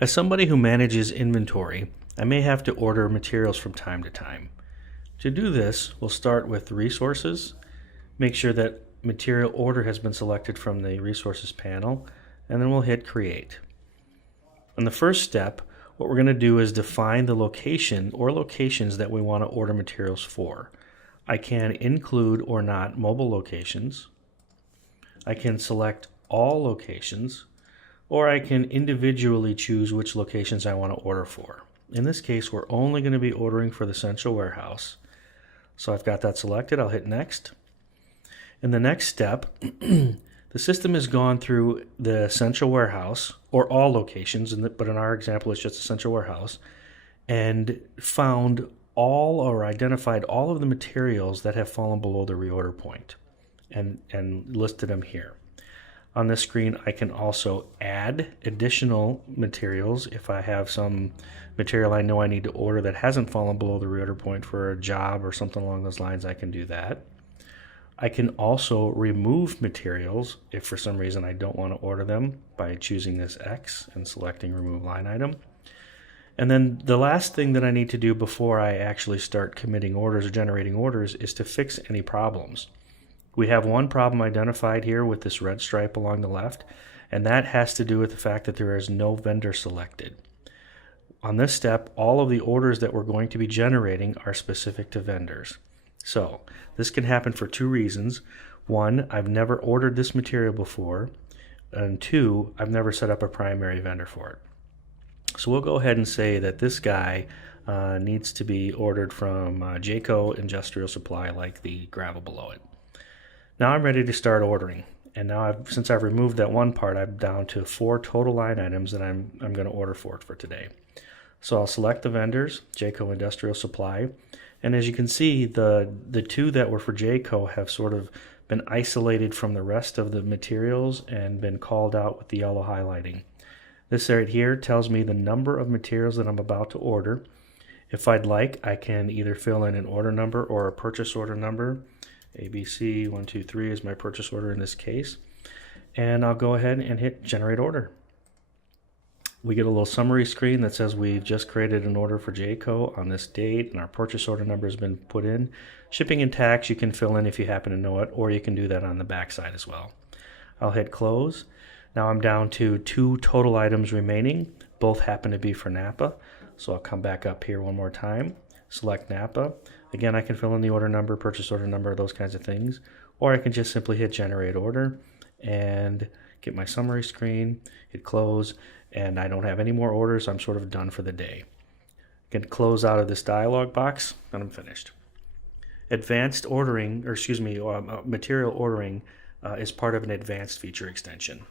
As somebody who manages inventory, I may have to order materials from time to time. To do this, we'll start with resources, make sure that material order has been selected from the resources panel, and then we'll hit create. On the first step, what we're going to do is define the location or locations that we want to order materials for. I can include or not mobile locations. I can select all locations, or I can individually choose which locations I want to order for. In this case, we're only going to be ordering for the central warehouse. So I've got that selected. I'll hit next. In the next step, the system has gone through the central warehouse, or all locations, but in our example, it's just a central warehouse, and found all or identified all of the materials that have fallen below the reorder point and listed them here. On this screen, I can also add additional materials. If I have some material I know I need to order that hasn't fallen below the reorder point for a job or something along those lines, I can do that. I can also remove materials if for some reason I don't want to order them by choosing this X and selecting remove line item. And then the last thing that I need to do before I actually start committing orders or generating orders is to fix any problems. We have one problem identified here with this red stripe along the left, and that has to do with the fact that there is no vendor selected. On this step, all of the orders that we're going to be generating are specific to vendors. So this can happen for two reasons. One, I've never ordered this material before, and two, I've never set up a primary vendor for it. So we'll go ahead and say that this guy needs to be ordered from Jayco Industrial Supply, like the gravel below it. Now I'm ready to start ordering, and now since I've removed that one part, I'm down to 4 total line items that I'm going to order for today. So I'll select the vendors, Jayco Industrial Supply, and as you can see, the two that were for Jayco have sort of been isolated from the rest of the materials and been called out with the yellow highlighting. This right here tells me the number of materials that I'm about to order. If I'd like, I can either fill in an order number or a purchase order number. ABC123 is my purchase order in this case. And I'll go ahead and hit generate order. We get a little summary screen that says we've just created an order for Jayco on this date and our purchase order number has been put in. Shipping and tax you can fill in if you happen to know it, or you can do that on the back side as well. I'll hit close. Now I'm down to 2 total items remaining. Both happen to be for Napa. So I'll come back up here one more time, select Napa. Again, I can fill in the order number, purchase order number, those kinds of things. Or I can just simply hit generate order and get my summary screen, hit close, and I don't have any more orders. I'm sort of done for the day. I can close out of this dialog box and I'm finished. Advanced ordering, or excuse me, material ordering is part of an advanced feature extension.